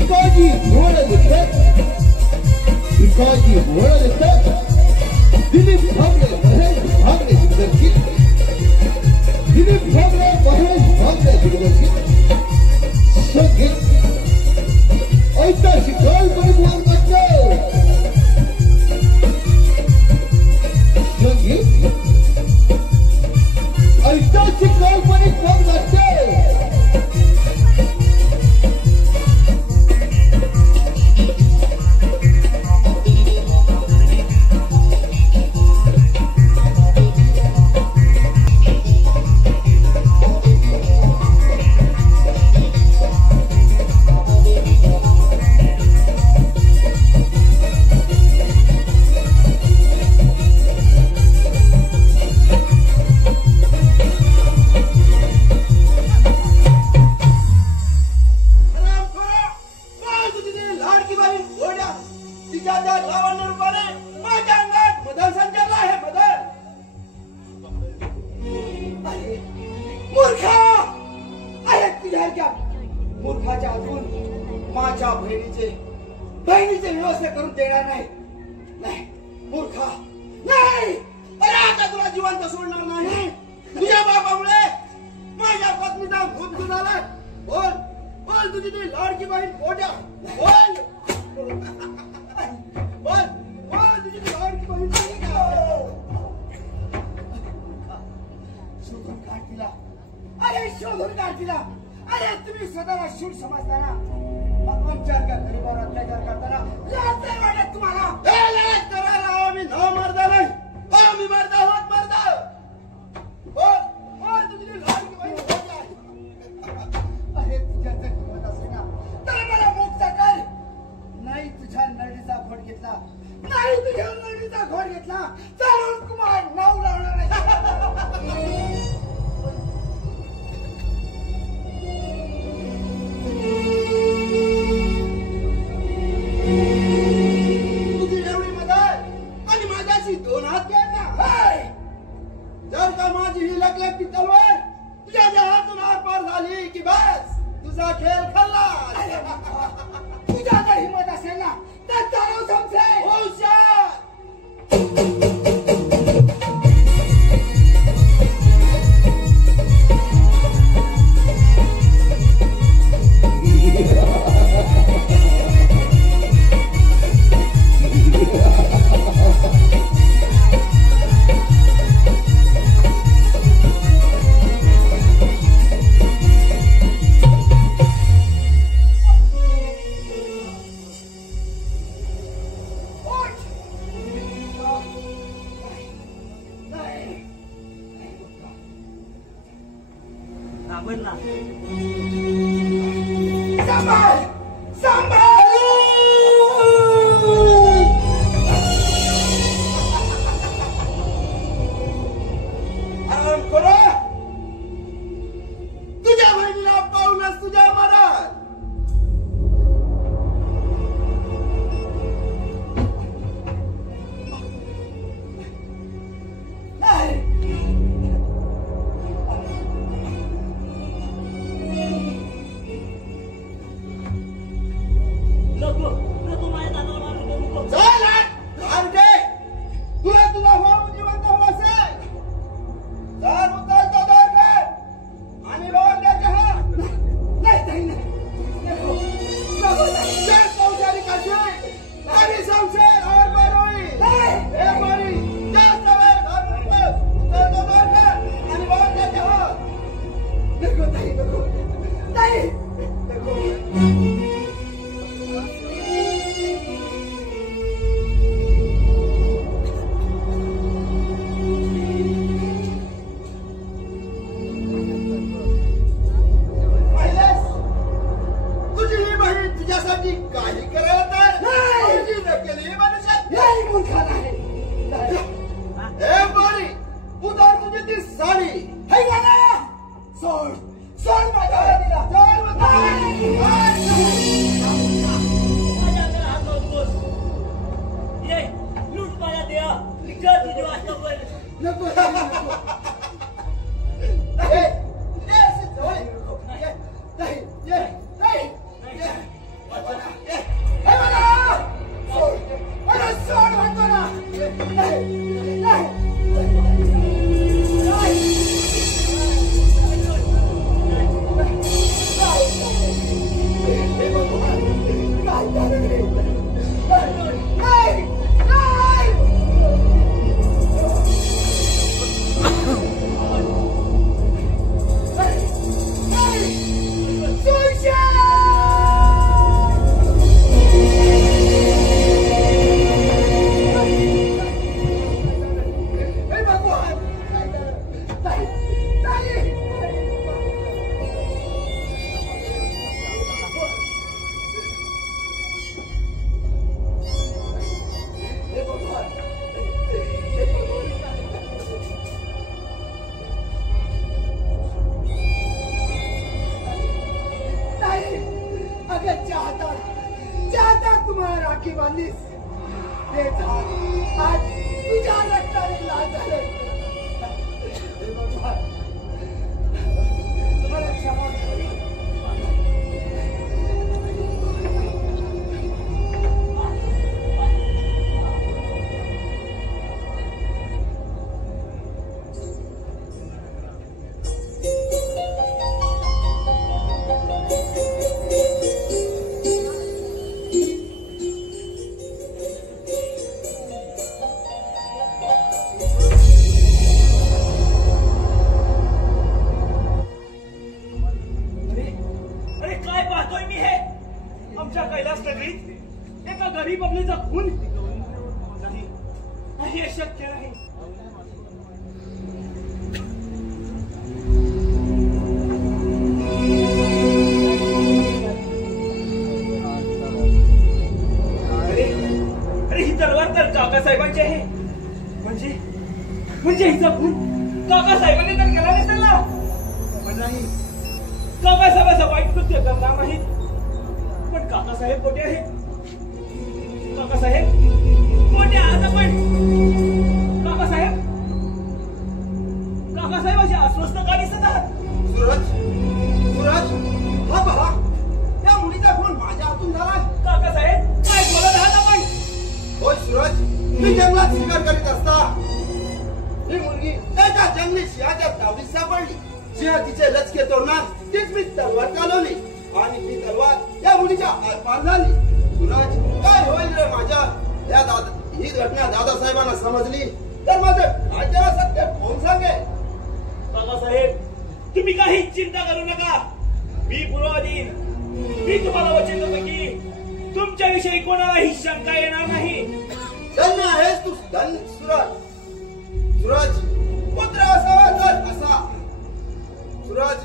भिकाजी भोळ दिसत दिलीप भांगरे महेश भांगरे दिग्दर्शित दिलीप भांगरे महेश भांगरे दिग्दर्शित संगीत ऐतिहासिक काल्पनिक संगीत ऐतिहासिक काल्पनिक मूर्खाच्या अजून माझ्या बहिणीचे व्यवस्था करून देणार नाही नाही मूर्खा नाही अरे आता तुला जिवंत सोडणार नाही तुझ्या बापामुळे माझ्या पत्नीचा मृत्यू झालाय बोल बोल तुझी ती लाडकी बहीण पोट्या बोल बोल बोल तुझी ती लाडकी बहीण शोधून काढ तिला अरे शोधून काढ तिला अरे तुम्ही स्वतःला शूर समजताना मग आमच्यावर गरीबावर अत्याचार करताना लाज नाही वाटत तुम्हाला लाज करायला आम्ही न मरदा नाही आम्ही मरदा आहोत मरदा बोल बोल तुझी लाडकी बहीण अरे तुझ्या जर हिंमत असेल ना तर मला मुक्त कर नाही तुझ्या नळीचा घोट घेतला नाही तुझ्या नळीचा घोट घेतला तर कुमार नाव लावणार नाही तुझी एवढी मदत आणि माझ्याशी दोन हात घ्या ना जर का माझी ही लकलकती तलवार तुझ्या हातून आरपार झाली की बस तुझा खेळ खाल्ला तुझ्याकडे हिंमत असेल ना तर चालव समजे हुशार ज्या हातात तुम्हाला राखी बांधलीस ते झाड आज तुझ्या रक्ताने लाल झाले. हे भगवान, मला क्षमा कर. गरीब आपल्याचा खून नाही, हे शक्य नाही. अरे ही तलवार तर काकासाहेबांची आहे. म्हणजे हिचा खून काकासाहेबांनी तर केला नसेल ना. पण नाही, काकासाहेबाचं वाईट कृत्य करणार नाहीत. पण काकासाहेब कोठे आहेत? काकासाहेब कोठे आहात आपण? काकासाहेब असे अस्वस्थ का दिसत आहात? सूरज, हा बघा, त्या मुलीचा खून माझ्या हातून झाला. काकासाहेब काय बोलत आहात आपण? होय सूरज, मी जंगलात शिकार करीत असता ही मुलगी त्याच्या जंगली सिंहाच्या तावडीत सापडली. सिंह तिचे लचके तोडणार तीच मी तलवार चालवली आणि ती तलवार या मुलीच्या आरपार झाली. सूरज, काय होईल रे माझ्या ही घटना दादासाहेबांना समजली तर माझं राज्याला सत्य कोण सांगेल? काकासाहेब तुम्ही काही चिंता करू नका. मी पुरावा देईन. मी तुम्हाला वचन देतो की तुमच्याविषयी कोणालाही शंका येणार नाही. धन्य आहेस तू सूरज, पुत्र असावा तर असा. सूरज,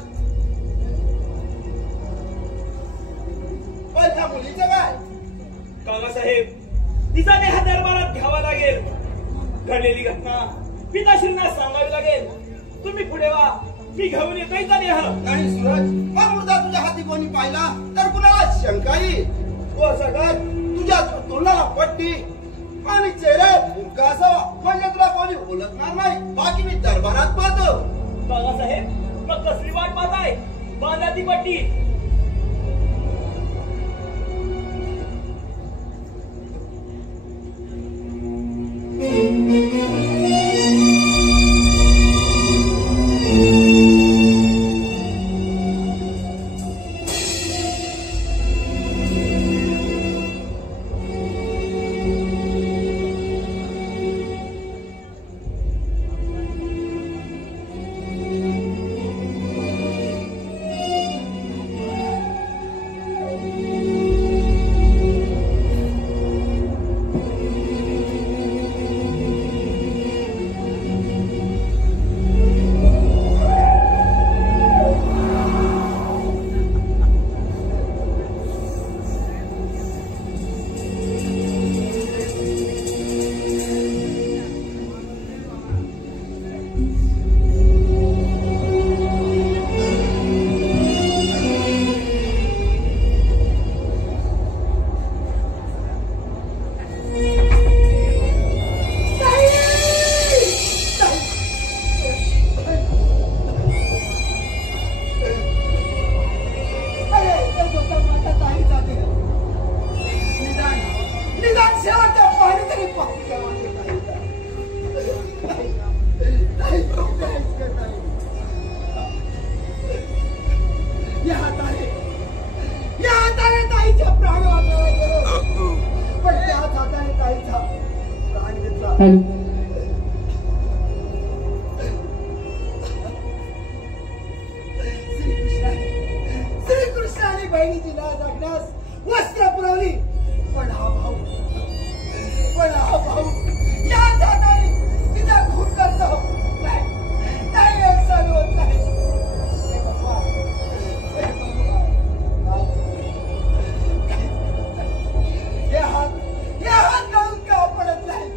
पण त्या मुलीचं काय? काकासाहेब तिचा देह दरबारात घ्यावा लागेल. घडलेली घटना पिताश्रींना सांगावी लागेल. तुम्ही पुढे वा, मी घेऊन येतो इथं देह. नाही सूरज, हा मुर्दा तुझ्या हाती कोणी पाहिला तर कुणाला शंका येईल. तू असं कर, तुझ्या तोंडाला पट्टी आणि चेहऱ्यावर फुंका असावा, म्हणजे तुला कोणी ओळखणार नाही. बाकी मी दरबारात पाहतो. काकासाहेब मग कसली वाट पाहताय? बांधा ती पट्टी. श्रीकृष्णाने बहिणीला जगण्यास वस्त्र पुरवली. पण हा भाऊ या जाताने तिचा खून करतो. नाही एक सण होत नाही. हे भगवान, हे हात गळून का पडत नाही?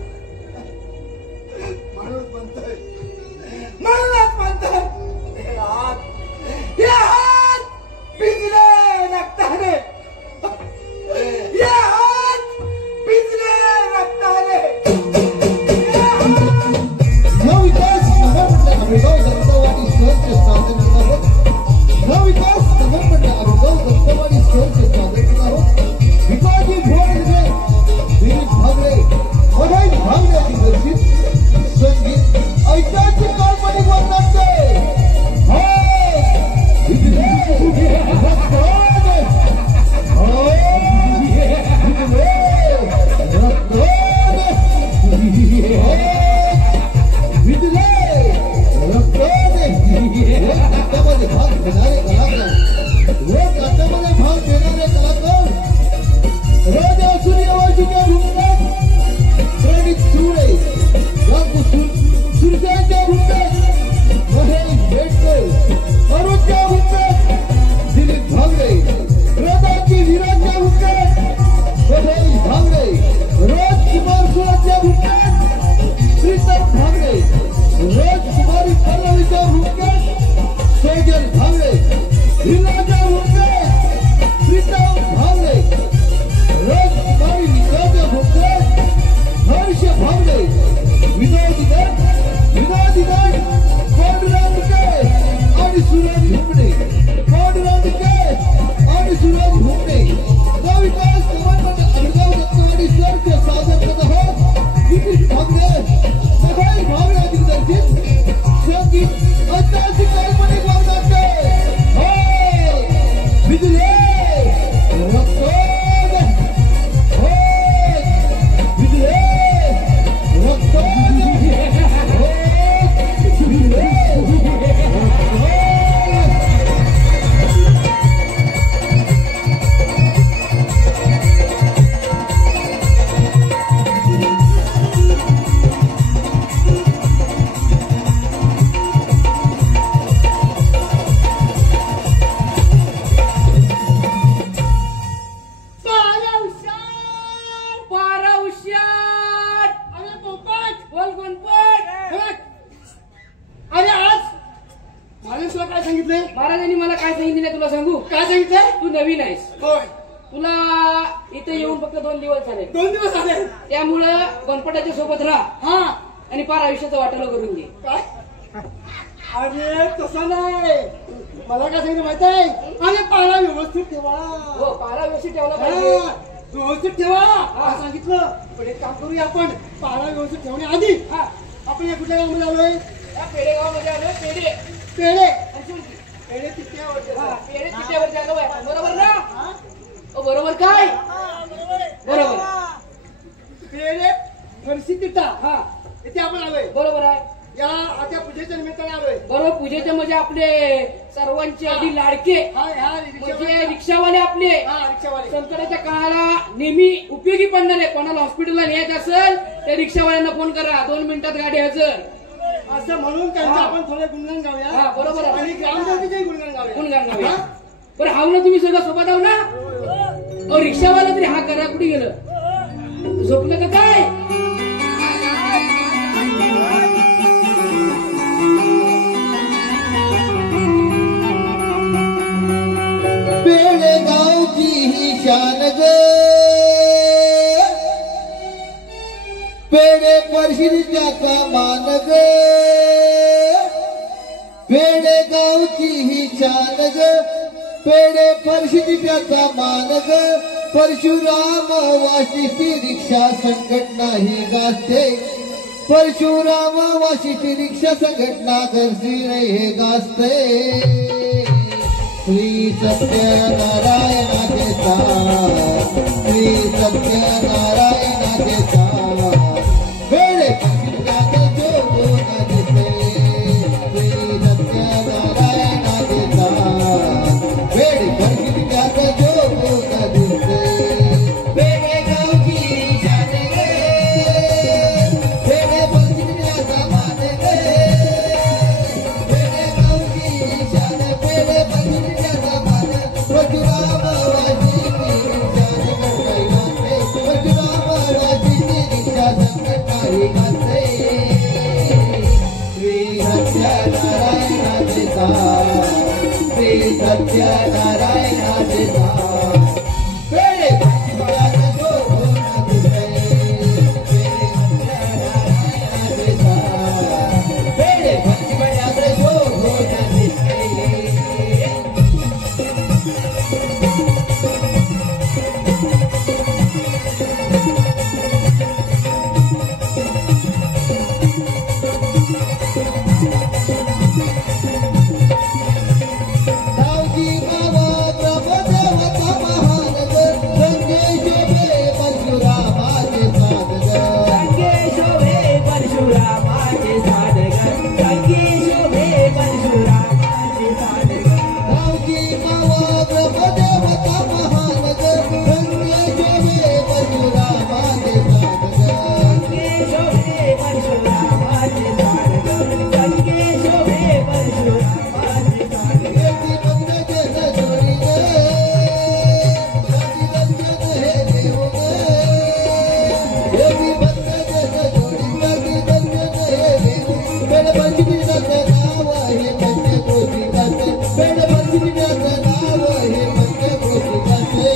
हुशार. अरे पोपट बोल गणपत. अरे आज महाराज तुला काय सांगितलंय महाराजांनी मला काय सांगितलं तुला सांगू. काय सांगितलंय तू नवीन आहेस. होय तुला इथे येऊन फक्त 2 दिवस झाले. 2 दिवस आले त्यामुळं गणपताच्या सोबत राहा हा आणि पार आयुष्याचं वाटलं करून घे. काय अरे तसं नाही मला काय सांगितलं माहित आहे अरे पारा व्यवस्थित ठेवा हो पारा व्यवस्थित ठेवला पाहिजे. हा, व्यवस्थित ठेवा हा सांगितलं पण एक काम करूया आपण पारा व्यवस्थित ठेवण्याआधी हा आपण या कुठल्या गावामध्ये आलोय या पेडेगावमध्ये आलो. पेढे पेढे आणि शुंठी. पेढे तितक्यावरती हा, असतात. पेढे तिच्यावर जागा आहे. बरोबर ना. हा? बरोबर काय बरोबर पेढे फरशी तिट्टा हा इथे आपण आलोय बरोबर आहे. या आता पूजेच्या निमित्ताने आलोय बरोबर पूजेचे म्हणजे आपले सर्वांचे अगदी लाडके हा ह्या म्हणजे रिक्षावाले आपले हा रिक्षावाले संकटाच्या काळाला नेहमी उपयोगी पडणारे. कोणाला हॉस्पिटलला न्यायचं असेल त्या रिक्षावाल्यांना फोन करा. 2 मिनिटात गाडी हजर. असं म्हणून त्यांचं हा. आपण थोडे गुणगान गाऊया हा, बरोबर आहे. आणि ग्रामदेवतेचे गुणगान गाऊया गुणगान गाऊया. हा? बरं हाव ना तुम्ही सगळं सोबत आहो ना. अहो रिक्षावाला तरी हा करा कुठे गेलं झोपलं का काय. पेडगावची ही शान ग पेडे परिषदेचा मान ग पेडगावची ही शान ग पेडे परिषदेचा मान ग परशुराम वाशीची रिक्षा संघटना ही गाजते परशुराम वाशीची रिक्षा संघटना करसी हे गाजते श्री सत्यनारायणाचे श्री सत्यनारायणाचे वेळे जो दिसे श्री सत्यनारायणाचे वेळे जो दिसे वेळे गावची शाने गे वेळे बसण्याचा मान गे वेळे गावची शाने वेळे बसण्याचा मान परशुराम वाशीची रिक्षा संघटना गाते श्री सत्यनारायणाचे श्री सत्यनारायणाचे वेळे भक्तिबळाचा शोभून दिसे वेळे भक्तिबळाचा शोभून दिसे गावची बाबा प्रभदेवता महान ग रंगेश बे परशुरामाचे साध ग गावची बाबा प्रभदेवता महान ग रंगेश बे परशुरामाचे एकी बंधन जोडी ग जाती बंधन हे देव ग एकी बंधन जोडी जाती बंधन हे देव पेड पंचमीचं नाव हे पंचकोशी गाते पेड पंचमीचं नाव हे पंचकोशी गाते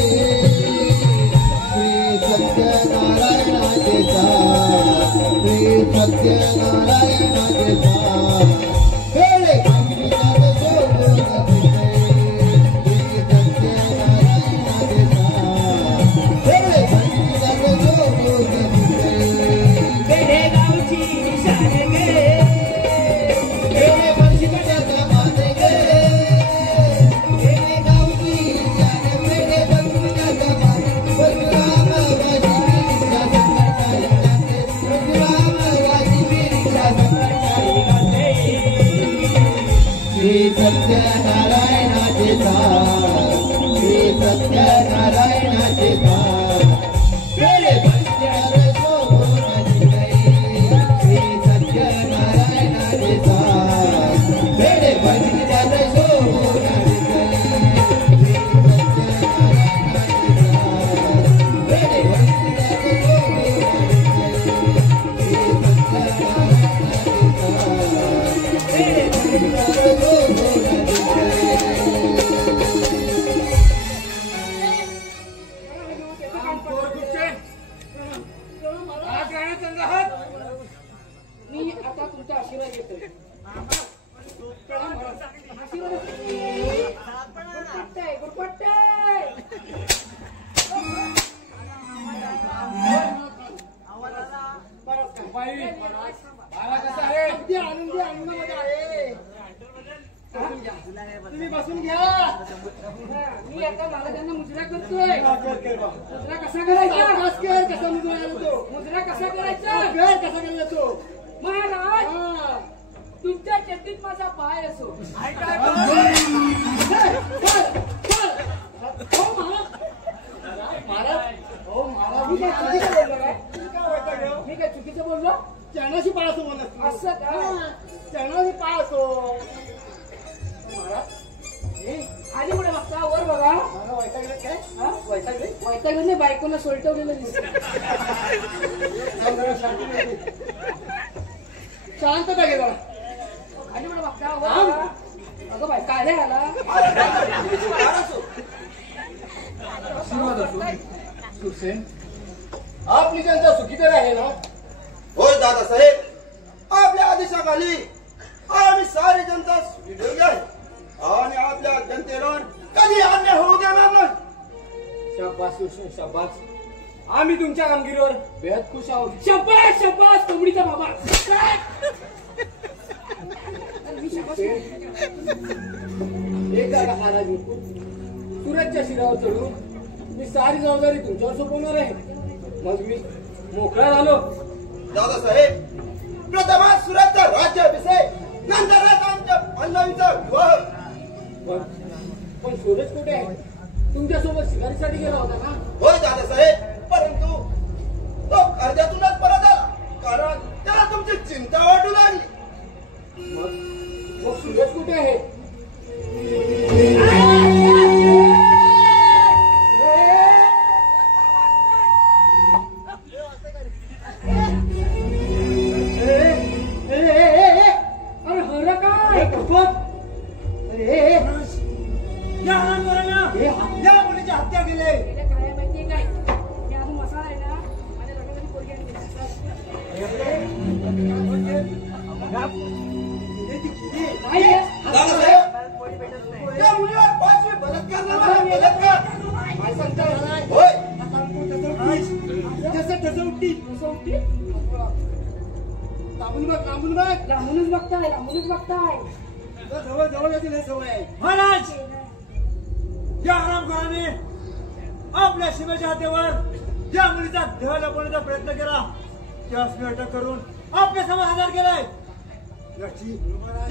श्री सत्यनारायणाचे श्री सत्यनारायणाचे वेळे पंचमीचं शोभून दिसे श्री सत्यनारायणाचे वेळे पंचमीचं शोभून दिसे वेळे परिषदेचा मान गे वेळे गावची शान वेळे परिषदेचा मान परशुराम वाशीची रिक्षा संघटना गाते परशुराम वाशीची रिक्षा संघटना गाते तुमचा आशीर्वाद घेतोय. प्रणाम महाराज. आशीर्वाद गुरपट्टे गुरपट्टे. बाई बाळा कसा आहे? अगदी आनंदी आनंदामध्ये आहे. तुम्ही बसून घ्या. मी आता महाराजांना मुजरा करतोय. मुजरा कसा करायचा? कसा मुजरा तो मुजरा कसा करायचा? कसा केला तो महाराज तुमच्या चड्डीत माझा पाय असो. हो महाराज मी काय चुकीचं बोललो काय? काय मी काय चुकीचं बोललो? चरणाशी पाय असो म्हणत असं का? चरणाशी पाय असो. आली पुढे बघता वर बघा. मला वैतागले काय हा? वैतागले वैतागले बायकोला सोलटवलेलं दिसत. शांतता घे जरा. आली पुढे बघता वर बघा. अगं बाय काय रे आला? आपली जनता सुखी तर आहे ना. होय दादासाहेब, आपल्या आदेशाखाली आम्ही सारी जनता सुखी ठेवली आहे आणि आपल्या जनतेला कधी अन्याय होऊ देणार नाही. शाबास कृष्ण शाबास. आम्ही तुमच्या कामगिरीवर बेहद खुश आहोत. शब्बास शब्बास कोंबडीचा बाबा. एक जागा महाराज सुरतच्या शिरावर चढून मी सारी जबाबदारी तुमच्यावर सोपवणार आहे. मग मी मोकळा झालो. दादासाहेब, प्रथम सुरतचा राज्याभिषेक, नंतरच आमच्या पल्लवीचा विवाह. पण सूरज कुठे आहे? तुमच्यासोबत शिकारीसाठी गेला होता ना? होय दादासाहेब, परंतु तो कर्जातूनच परत आला कारण त्याला तुमची चिंता वाटू लागली. मग सूरज कुठे आहे? अरे हर काय? या मुलीची हत्या केली. काय माहितीये काय? मी अजून मसाला आहे ना माझ्या लग्नाची पोरगी आणली. नाही आहे. दादासाहेब, त्या मुलीवर 5वी बलात्कार झाला. बलात्कार काय सांगता महाराज? होय. तसं उठती लांबून बघ लांबून बघ. लांबूनच बघताय लांबूनच बघताय. जवळ जवळ येतील हे सवय आहे. महाराज, या हरामखोराने आपल्या सीमेच्या हातेवर ज्या मुलीचा देह लपवण्याचा प्रयत्न केला त्यास मी अटक करून आपल्या समोर हजर केलाय.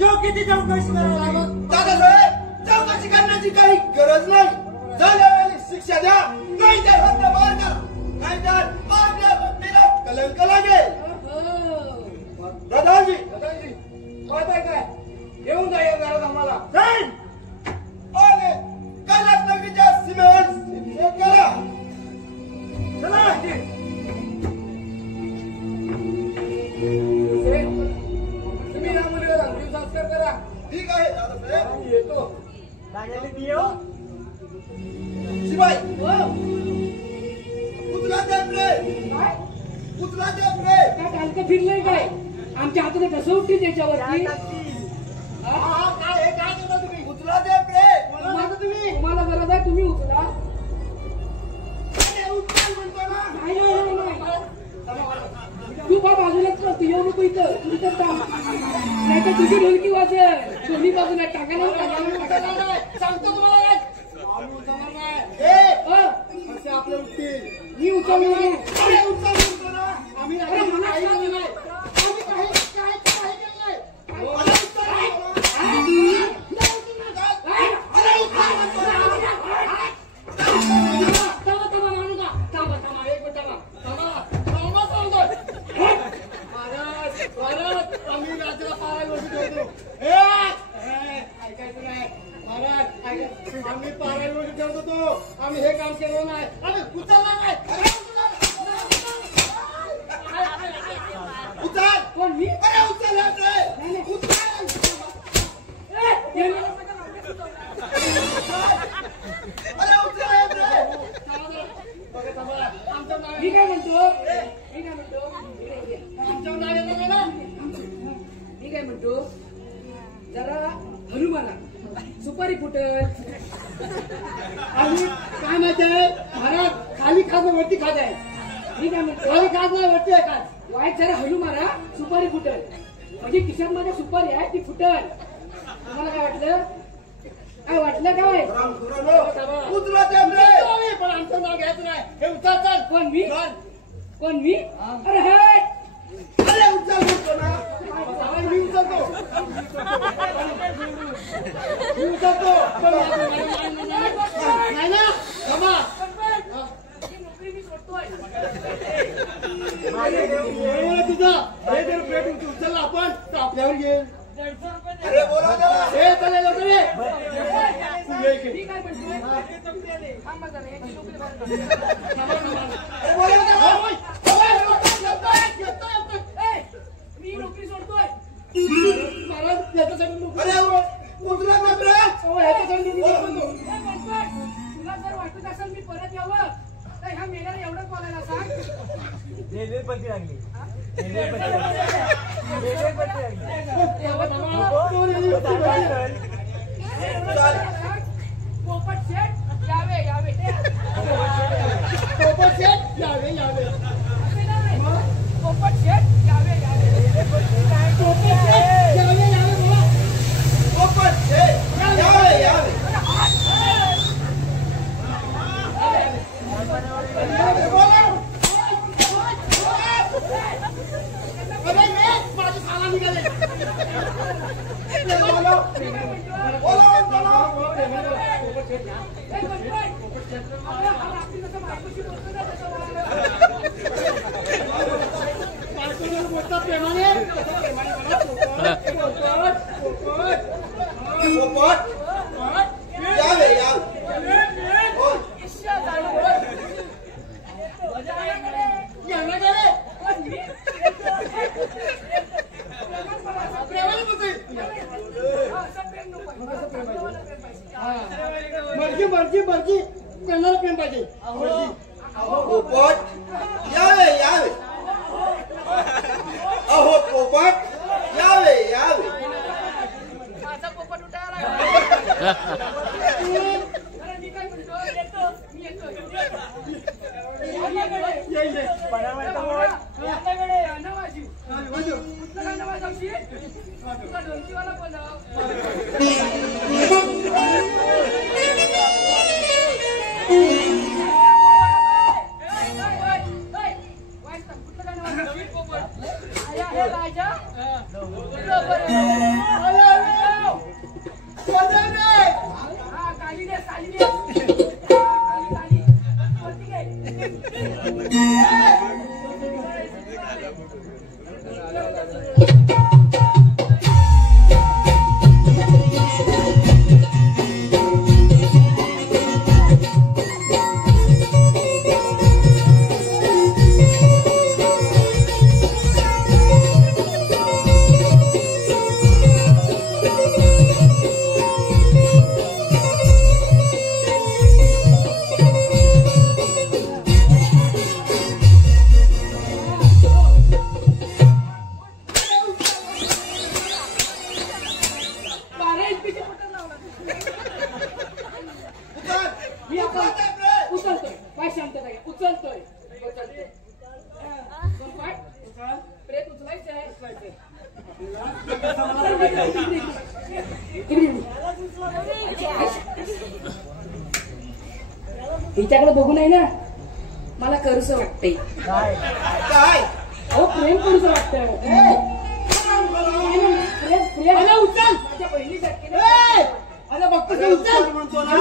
योग्य ती चौकशी करावी लागेल. दादासाहेब, चौकशी करण्याची काही गरज नाही. झाल्यावेळी शिक्षा द्या, नाही तर हद्दपार करा, नाही तर आपल्या पत्नीला कलंक लागेल. प्रधानजी, कळतंय काय? येऊन जा या घरात आम्हाला. आणि कैलास नगरीच्या सीमेवर शिक्षण करा. चला. तुम्ही या मुलीवर अंतिम संस्कार करा. ठीक आहे दादासाहेब. आम्ही येतो. शिवाय उचला द्या रे, काय उचला द्या रे. काय हलकं फिरलंय काय? आमच्या हाताने कसं उठतील त्याच्यावरती? काय केलं तुम्ही? उचला द्या रे. तुम्हाला गरज आहे तुम्ही उचला. उचल म्हणतो ना. नाही नाही नाही तू बा बाजूलाच कर. तू येऊ नको इथं. तू इथं थांब. नाही तर तुझी ढोलकी वाजेल. दोन्ही बाजूला टाकायला सांगतो तुम्हाला आम्ही उचलणार नाही. असे आपले उठतील. मी उचलणार नाही. अरे उचल म्हणतो ना. आम्ही अरे मला काही सांग. केलं नाही. आम्ही काही केलं नाही. अरे उचल म्हणतो ना. अरे उचल म्हणतो ना. थांबा मानू का? थांबा एक मिनिट थांबा सांगतो महाराज आम्ही राजाला पारायण वरती ठेवतो. ऐकायचं नाही महाराज. आम्ही पारायण वरती ठेवत होतो. आम्ही हे काम केलं नाही. आम्ही उचलणार नाही. उचल. कोण मी? अरे उचल रे. नाही, नाही. उचल. अरे उचल रे. आमचं नाव मी काय म्हणतो? आमच्यावर नाव येतं ना. कुठं आणि काय माहितीये महाराज खाली खात वरती खात आहे ठीक आहे खाली खात नाही वरती आहे खात वाईट जरा हलू मारा सुपारी फुटल म्हणजे खिशात मध्ये सुपारी आहे ती फुटल तुम्हाला काय वाटलं काय उचला ते रे. पण आमचं नाव घ्यायचं नाही हे उचल चल कोण मी अरे हे अरे उचल म्हणतो ना. मी उचलतो मी उचलतो नाही ना बाबा तुझा हे जर प्लेट उचलला आपण तर आपल्यावर घेईल अरे बोला त्याला. हे चालेल लवकर ये. मी काय म्हणतोय थांबा जरा याची नोकरी बंद अरे बोला त्याला. मी नोकरी सोडतोय महाराज याच्यासाठी अरे उचला ते रे. ह्याच्यासाठी तुला जर वाटत असेल मी परत यावं तर ह्या मेल्याला एवढं बोलायला सांग रेल्वेपट्टी लागली पोपट शेठ यावे पोपट शेठ यावे यावे पोपट शेठ यावे पोपट शेठ यावे यावे. अरे बोला. माझी साला निघाले बोला बोला. प्रेमाने पोपट यावे यावे. मर्जी कोणाला प्रेम पाहिजे पोपट यावे यावे. अहो पोपट यावे यावे. माझा पोपट उठायला मी काय म्हणतो येतो मी येतो तुला ढोलकीवाला बोलाव हिच्याकडे बघू नाही ना मला करूस वाटतंय काय अहो प्रेम करूस वाटतंय प्रेम उचल माझ्या बहिणीसारखी अरे बघतो उचल म्हणतो ना.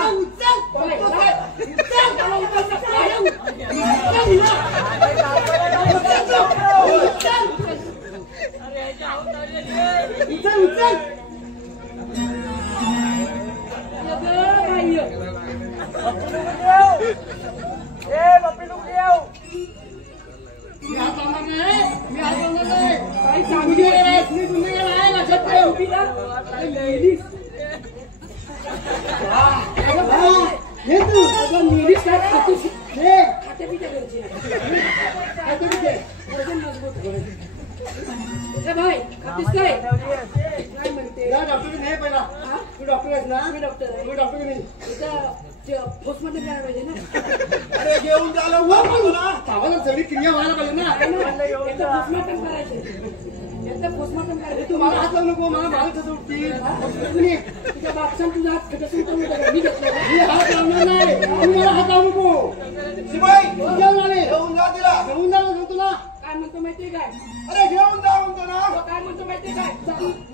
ए भाई खातीस काय काय म्हणते डॉक्टर नाही पहिला हा? तू डॉक्टर आहेस ना मी डॉक्टर आहे तू डॉक्टर नाही इथं पोस्टमॉर्टम करायला पाहिजे ना अरे घेऊन झालं वर बोला चावाला सगळी क्रिया व्हायला पाहिजे ना याचं पोस्टमॉर्टम करायचं याचं पोस्टमॉर्टम करायचं तू मला हात लावू नको मला मालच उठतील तुम्ही तुझ्या बापसान तुझा हात खटसून करून टाका. मी घेतला मी हात लावणार नाही तू मला हात लावू नको शिवाय घेऊन आले घेऊन जा तिला घेऊन जाऊ सांगतो तुला काय म्हणतो माहितीये काय अरे घेऊन जा म्हणतो ना तो काय म्हणतो माहितीये काय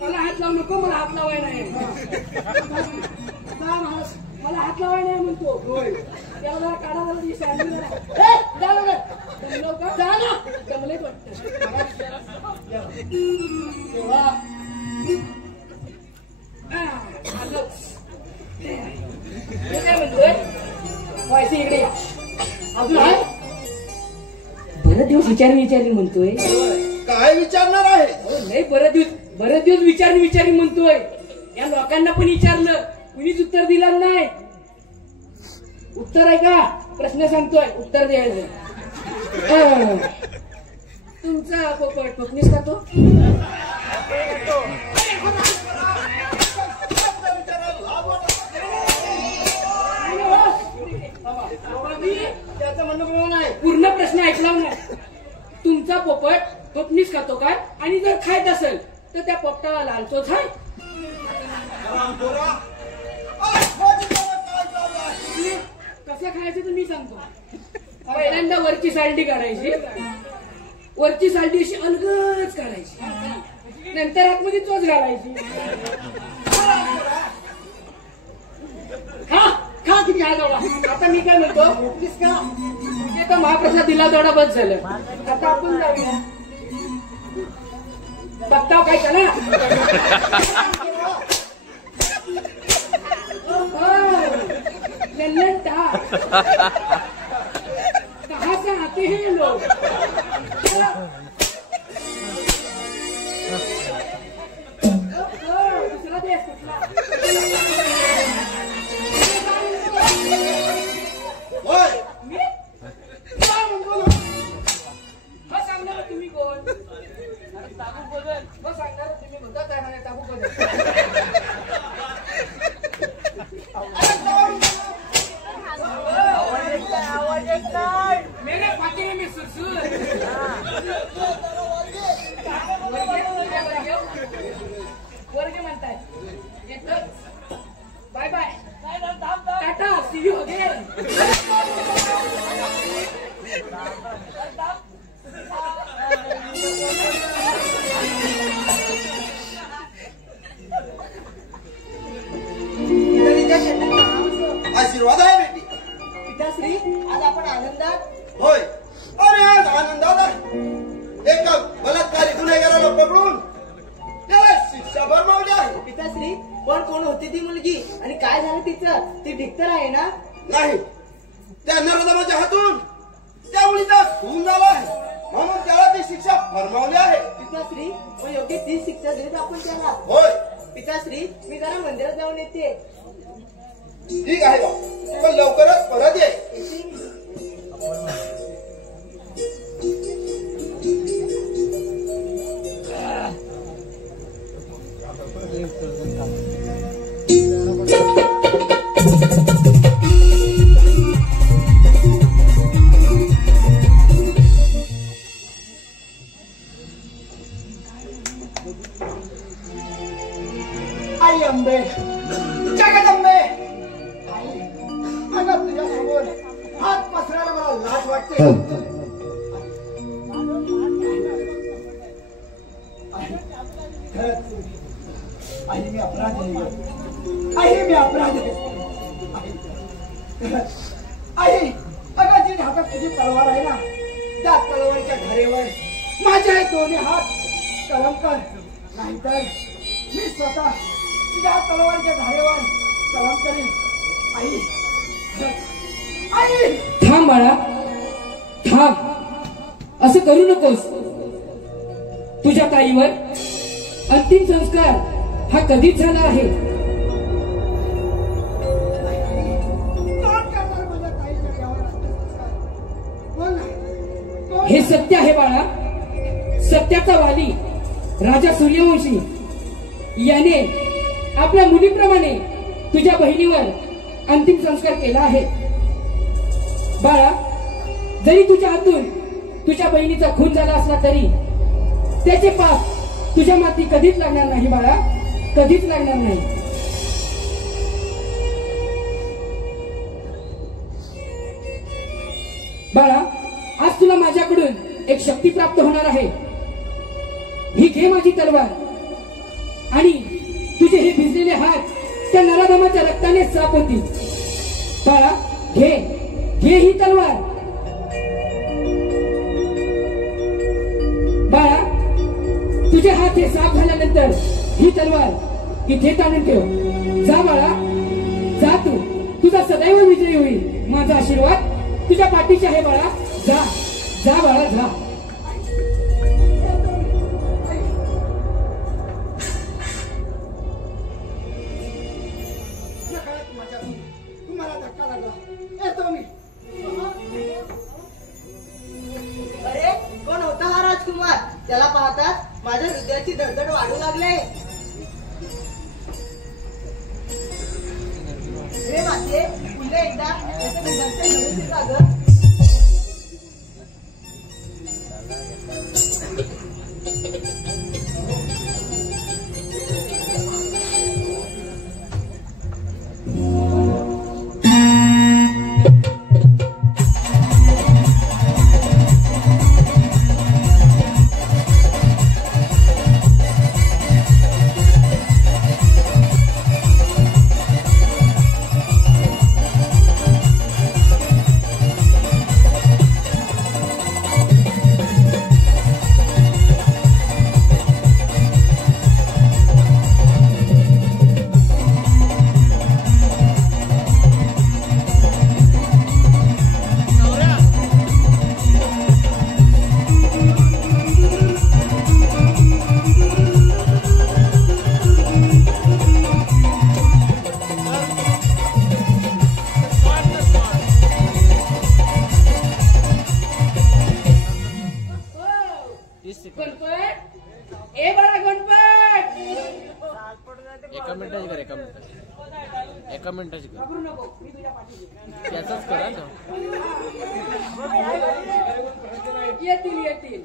मला हात लावू नको मला हात लावाय नाही मला हात लावाय नाही म्हणतो त्याला जरा काढा जरा दिवशी आणली जरा जा ना रे. जमलो का जा ना जमलेच वाटतं आलो. हे काय म्हणतोय पैसे इकडे या अजून आहे बरं दिवस विचारी म्हणतोय काय विचारणार आहे नाही बरं दिवस विचारी म्हणतोय या लोकांना पण विचारलं कुणीच उत्तर दिलं नाही उत्तर आहे का प्रश्न सांगतोय उत्तर द्यायचं तुमचा पोपट पत्नीच का तो त्याचं म्हणणं बरोबर नाही पूर्ण प्रश्न ऐकला नाही तुमचा पोपट पत्नीच खातो काय आणि जर खायत असेल तर त्या पोपटाला लालचोच आहे कसं खायचं तर मी सांगतो पहिल्यांदा वरची सालटी काढायची वरची सालटी अशी अलगदच काढायची नंतर आतमध्ये चोच घालायची खा किती आहे तेवढा आता मी काय म्हणतो का तुझे तर महाप्रसाद दिला तेवढा बस झालं आता आपण जाऊया बघताव काय करा कहाँ से आते हैं ये लोग दूसरा देश कुठला होय मी काय म्हणतो मग सांगणार तुम्ही कोण ताबू बदल मग सांगणार तुम्ही म्हणता काय म्हणे ताबू बदल मेरे फाटे में सुरसुर वर्ग म्हणताय bye bye tata see you again आशीर्वाद आहे बेटी पिताश्री आज आपण आनंदात होय अरे आज आनंदात आहे एका बलात्कारी गुन्हेगाराला पकडून त्याला शिक्षा फरमावली आहे पिताश्री पण कोण होती ती मुलगी आणि काय झालं तिचं ती ढिक्कर आहे ना नाही त्या नरोदमाच्या हातून त्या मुलीचा खून झाला आहे म्हणून त्याला ती शिक्षा फरमावली आहे पिताश्री पण योग्य ती शिक्षा देत आपण त्याला होय पिताश्री मी जरा मंदिरात जाऊन येते ठीक आहे बा पण लवकरच परत ये आई अंबे जगदंबे अगं तुझ्यासमोर हात पसरायला मला लाज वाटते आई मी अपराध आहे आई मी अपराध आहे आई अगं जी हातात तुझी तलवार आहे ना त्या तलवारीच्या धारेवर माझे दोन्ही हात कलम कर नाहीतर मी स्वतः तुझ्या तलवारीच्या धारेवर कलम करीन आई आई थांब बाळा थांब असं करू नकोस तुझ्या ताईवर अंतिम संस्कार हा कधीच झाला आहे कोण करणार माझ्या ताईच्या यावर अंत्यसंस्कार? कोण? हे सत्य आहे बाळा सत्याचा वाली राजा सूर्यवंशी याने आपल्या मुलीप्रमाणे तुझ्या बहिणीवर अंतिम संस्कार केला आहे. बाळा, जरी तुझ्या हातून तुझ्या बहिणीचा खून झाला असला तरी त्याचे पाप तुझ्या माती कधीच लागणार नाही बाळा, कधीच लागणार नाही. बाळा, आज तुला माझ्याकडून एक शक्ती प्राप्त होणार आहे. ही घे माझी तलवार आणि तुझे हे भिजलेले हात त्या नराधमाच्या रक्ताने साफ होतील. बाळा, घे घे ही तलवार. बाळा, तुझे हात हे साफ झाल्यानंतर ही तलवार इथे ताणून ठेव. जा बाळा, जा. तुझा सदैव विजयी होईल. माझा आशीर्वाद तुझ्या पाठीशी आहे बाळा. जा जा बाळा, जा. तुम्हाला धक्का लागला, येतो मी. अरे, कोण होता हा राजकुमार? त्याला पाहताच माझ्या हृदयाची धडधड वाढू लागले. रे माते, पुन्हा एकदा त्याचं दर्शन घडून का ग? एका मिनिटाची त्याचाच करा ना. येतील येतील.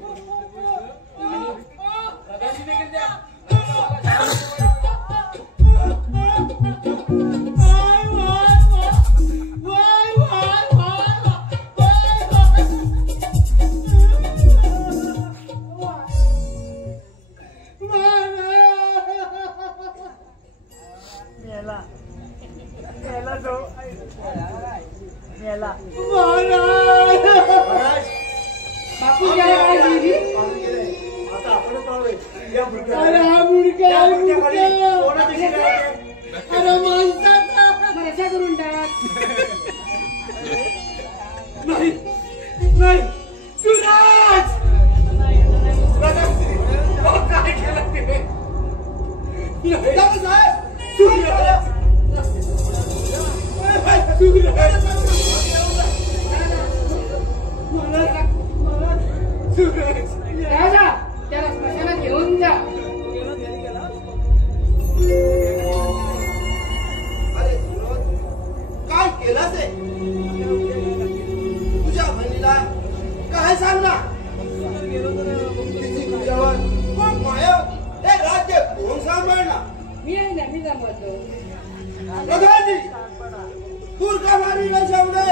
त्याला स्मशानात घेऊन जा. अरे काय केलं ते? तुझ्या बहिणीला काय सांगणार? तिची तुझ्यावर कोण माया? हे राज्य कोण सांभाळणार? मी आहे ना, मी सांभाळतो. प्रधानजी, बुरखाखाली बसवले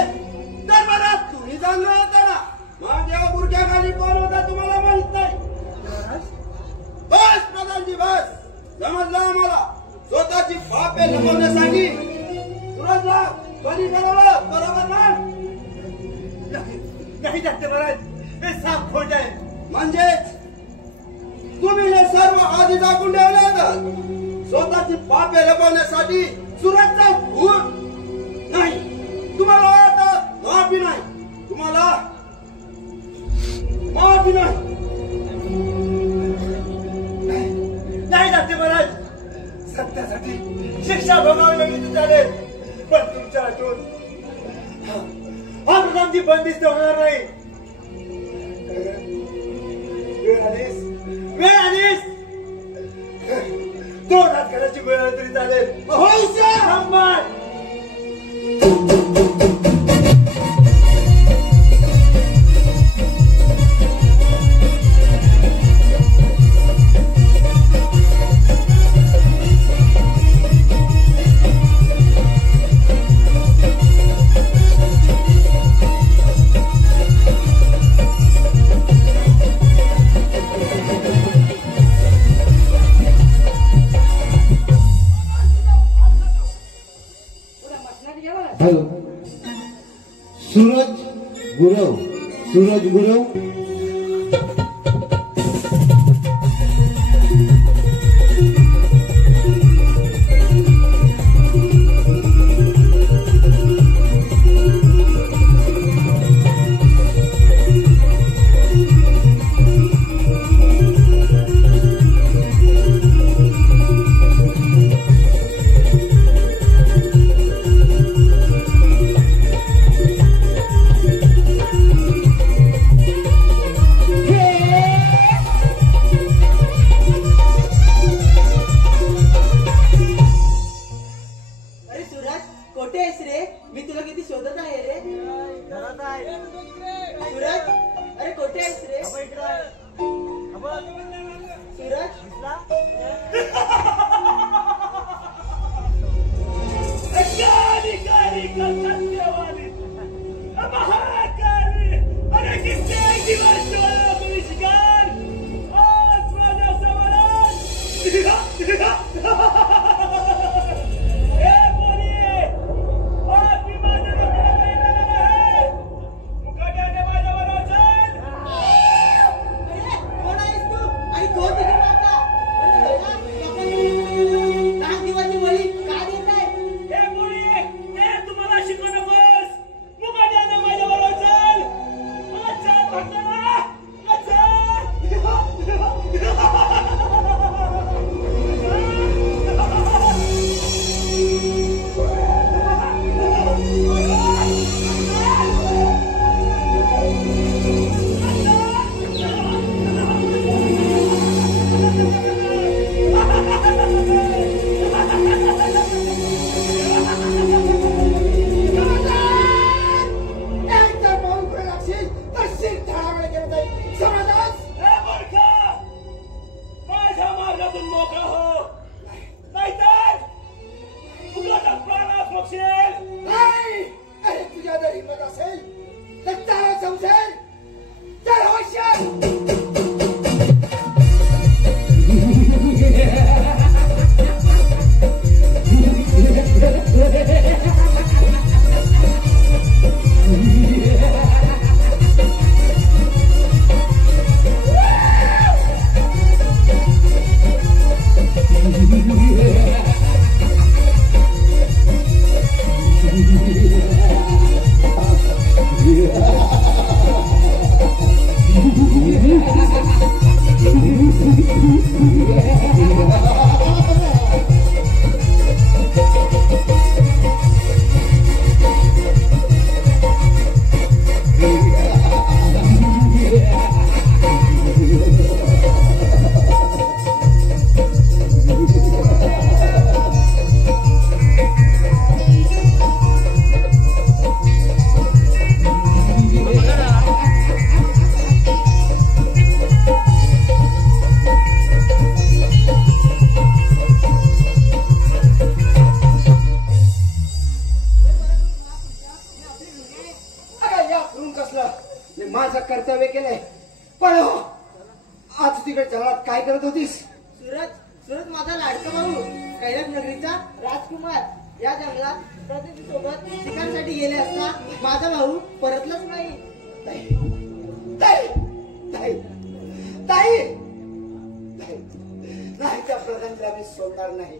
दरबारात तुम्ही चांगला होता ना. माझ्या बुरख्याखाली कोण होता तुम्हाला माहित नाही. बस प्रधानजी, बस. समजलं आम्हाला. स्वतःची पापे लपवण्यासाठी सूरजला बली ठरवलं, बरोबर ना? नाही जाते महाराज, हे साफ खोट आहे. म्हणजेच तुम्ही हे सर्व आधी दाखवून ठेवलं होतं. स्वतःची पापे लपवण्यासाठी सूरजचा खून. नाही, तुम्हाला आता माफी नाही. तुम्हाला माफी नाही. नाही जाते महाराज, सत्यासाठी शिक्षा भोगावी लागली झाले, पण तुमच्या हातून हा प्रधानजी बंदिस्त होणार नाही. वेळ आलीस गुरव सूरज गुरव माझं कर्तव्य केलंय पण आज तिकडे जंगलात काय करत होतीस? सूरज माझा लाडका भाऊ कैलास नगरीचा राजकुमार या जंगलात प्रतिनिधीसोबत शिकारीसाठी गेले असता माझा भाऊ परतलाच नाही. नाही त्या प्रधानला मी सोडणार नाही.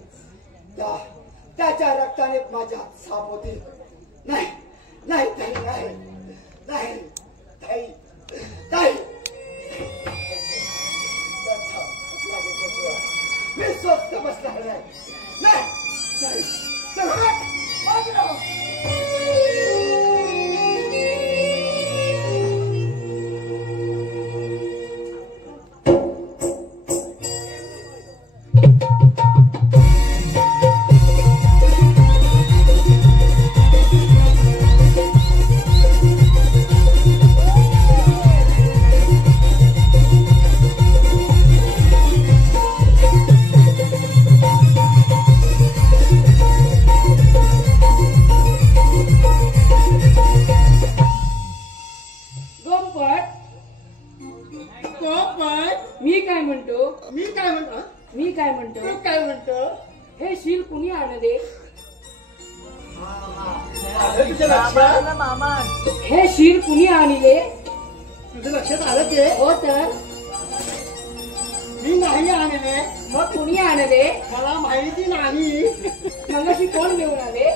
त्याच्या रक्ताने माझ्या हात साफ होतील. नाही नाही ताई नाही नाही ताई ताई मी स्वस्त बसणार नाही. नाही चला हे शील कुणी आणले? आलं तुझ्या लक्षात? मामा हे शिर कुणी आणले तुझं लक्षात आलं ते हो तर मी नाही आणले मग कुणी आणले मला माहिती नाही मगाशी कोण घेऊन आले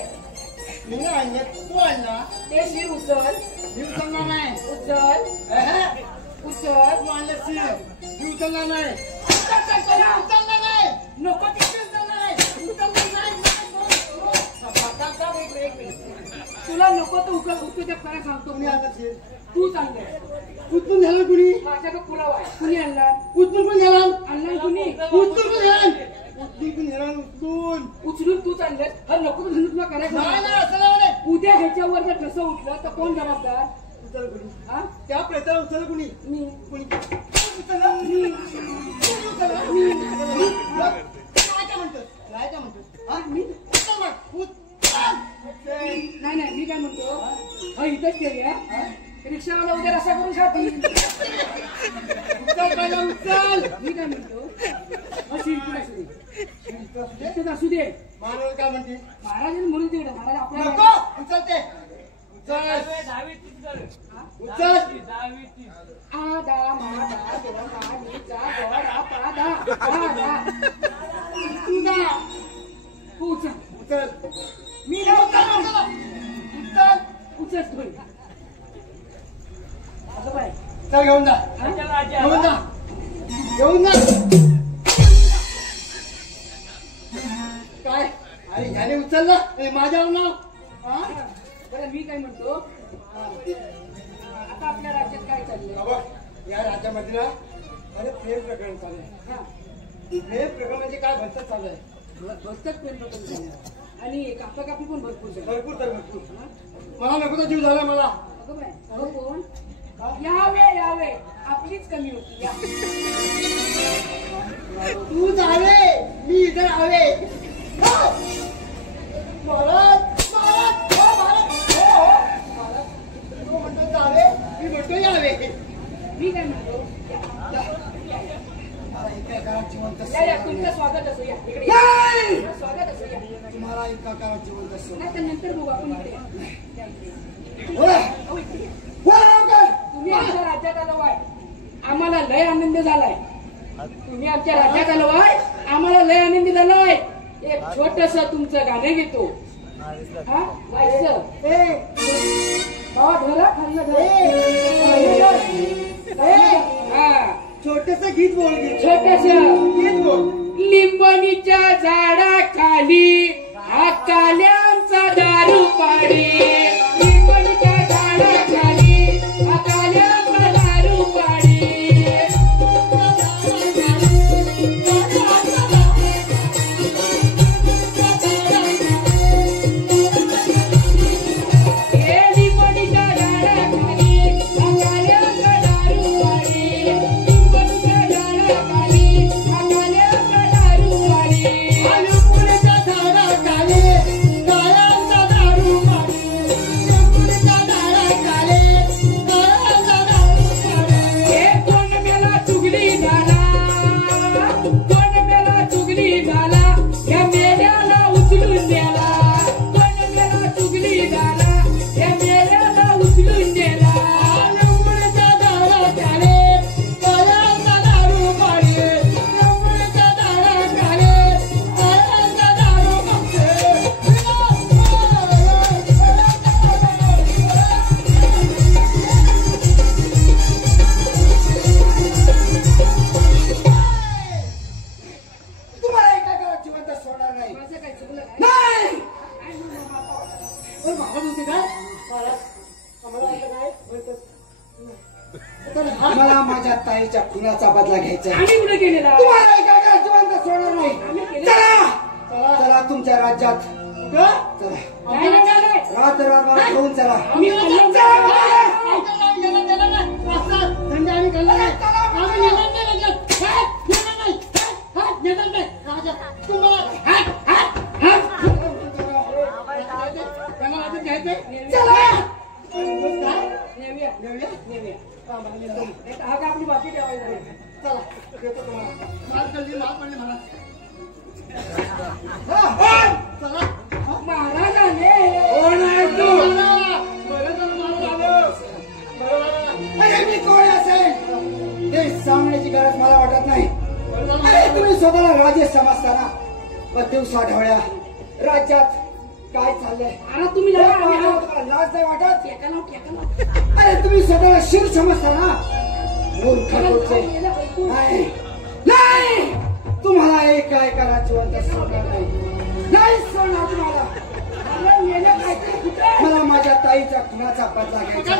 मी आणले तू आणला ते शिर उचल मी उचलणार नाही उचल एहे, उचल तू आणलं सील मी उचलणार नाही उचलणार नाही नको तिथे उचलणार नाही उचलणार नाही एक मिनिट. तुला नको तर उचल त्या काय सांगतो तुम्ही मी आणलं सील तू चांगलं उचलून झालं कुणी माझ्याकडे पुरावा आहे कुणी आणला उचलून पण झाला आणला कुणी उचलून पण झाला उचलून पण झाला उचलून उचलून तू चाललं हा नको तर तुला करायचं नाही नाही. नाही असं नाही म्हणे. उद्या ह्याच्यावर जर कसं उठलं तर कोण जबाबदार उचल कुणी हा त्या प्रयत्नाला उचल कुणी मी कुणी उचललं? कुणी उचललं? काय म्हणतोस काय म्हणतोस हा? मी उचल मग, उचल. नाही नाही मी काय म्हणतो हा इथंच केली हा रिक्षावाला उद्या रस्ता करून खातील उचल पहिला उचल मी काय म्हणतो हा शिरपूर असू दे इथंच असू दे मानव काय म्हणते महाराजांनी म्हणून तिकडे महाराज आपल्याला नको उचलते उचल उचल आदा मादा दोन मानीचा गोडा पादा आदा तुझा उचल उचल मी नाही उचल उचल उचल तुम्ही असं पाय चल घेऊन जा घेऊन जा घेऊन जा काय अरे ह्याने उचललं अरे माझ्यावर नाव हा? बरं मी काय म्हणतो आता आपल्या राज्यात काय चाललंय बाबा, या राज्यामध्ये ना अरे प्रेम प्रकरण चालू आहे हा प्रेम प्रकरण म्हणजे काय भरतात चालू आहे भरतात प्रेम प्रकरण झालं. आणि कापाकापी पण भरपूर झाली. भरपूर तर भरपूर मला नको तर जीव झाला मला अगं बाय अगं कोण यावे यावे आपलीच कमी होती या तू जावे मी इधर आवे हा! महाराज महाराज हो महाराज हो हो महाराज तू म्हणतो जावे मी म्हणतो यावे मी काय म्हणतो मला एका घरात जिवंत या या तुमचं स्वागत असो या इकडे नाही! या. स्वागत असो या तुम्हाला एका घरात जिवंत असतो नाही तर नंतर बघू आपण इकडे या इकडे. बोला अहो, इकडे या. बोला लवकर. तुम्ही आमच्या राज्यात आलो आहे आम्हाला लय आनंद झालाय तुम्ही आमच्या राज्यात आलो आहे आम्हाला लय आनंदी झालाय एक छोटस तुमचं गाणं घेतो हा गायचं ए, बाबा ढोला खाल्लं हा छोटंसं गीत बोल गीत छोटस गीत बोल लिंबणीच्या झाडाखाली हा काल्यांचा दारू पाडी लिंबणीच्या झाडाखाली हा काल्यांचा दारू पाडी हे लिंबणीच्या झाडाखाली हा काल्यांचा दारू पाडी लिंबणीच्या झाडाखाली हा काल्यांचा दारू पाडी आयुपुरीच्या झाडाखाली काळ्यांचा दारू पाडी आयुपुरीच्या झाडाखाली काळ्यांचा दारू पाडी हे कोण मेला चुगली झाला कोण मेला चुगली झाला या मेल्याला उचलून नेला कोण मेला चुगली झाला या मेल्याला उचलून नेला आयुपुरीच्या झाडाखाली काळ्यांचा दारू पाडी आयुपुरीच्या झाडाखाली काळ्यांचा दारू तुम्हाला एका घरात जिवंत सोडणार नाही माझं काय चुकलं काय? नाही काय म्हणू बाबा? पण महाराज होते काय महाराज आम्हाला आता काय तर मला माझ्या ताईच्या खुनाचा बदला घ्यायचा आहे. आम्ही कुठे गेलेला तुम्हाला एका घरात जिवंत सोडणार नाही आम्ही केलं चला चला तुमच्या राज्यात चला नाही नाही, नाही, नाही. रात दरबार घेऊन चला आम्ही खाल्लं थंड आम्ही खाल्लं नाही आम्ही नेणार नाही राज्यात नेणार नाही नेणार नाही राज्यात तुम्हाला त्यांना राज्यात घ्यायचंय चला नेऊया नेऊया? नेऊया हा, मला नेतो. एक हा का आपली बाकी ठेवायला नाही. चला देतो तुम्हाला माल पडली मला हा, चला महाराज आले कोण आहे तू सांगण्याची गरज मला वाटत नाही. अरे तुम्ही स्वतःला राजे समजताना पण दिवसा ढवळ्या राज्यात काय चाललंय आता तुम्ही लाज नाही वाटत. अरे तुम्ही स्वतःला शिर समजताना मूर्ख पुढचे. नाही नाही तुम्हाला एक ऐकायला जिवंत सोडणार नाही सोडणार तुम्हाला. मला माझ्या ताईच्या खुनाचा बदला घ्यायचा.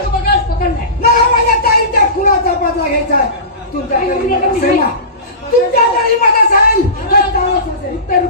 मला माझ्या ताईच्या खुनाचा बदला घ्यायचा. तुमच्या तरी माझा असेल तर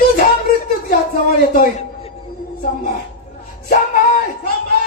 तुझा मृत्यू तुझ्या जवळ येतोय. सांभाळ सांभाळ सांभाळ.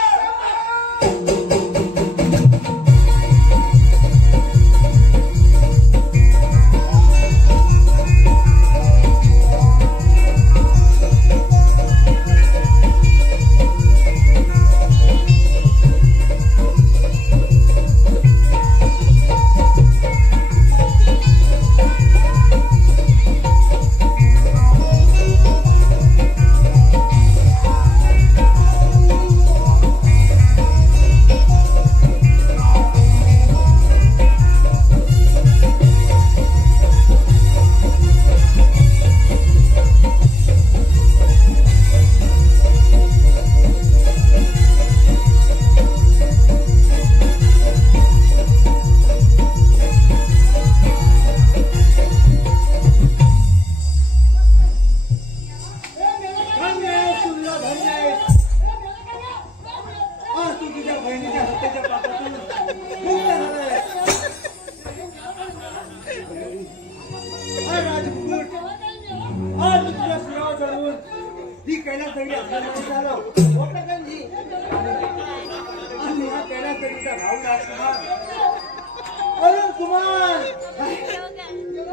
अरुण कुमार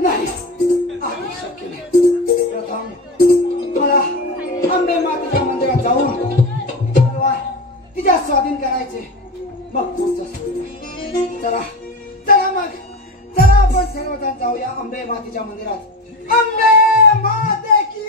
नाही आता शक्य नाही. प्रथम मला अंबे मातेच्या मंदिरात जाऊन तिच्या स्वाधीन करायचे मग पुढचं. चला चला मग चला आपण सर्वजण जाऊया अंबे मातेच्या मंदिरात. अंबे माते की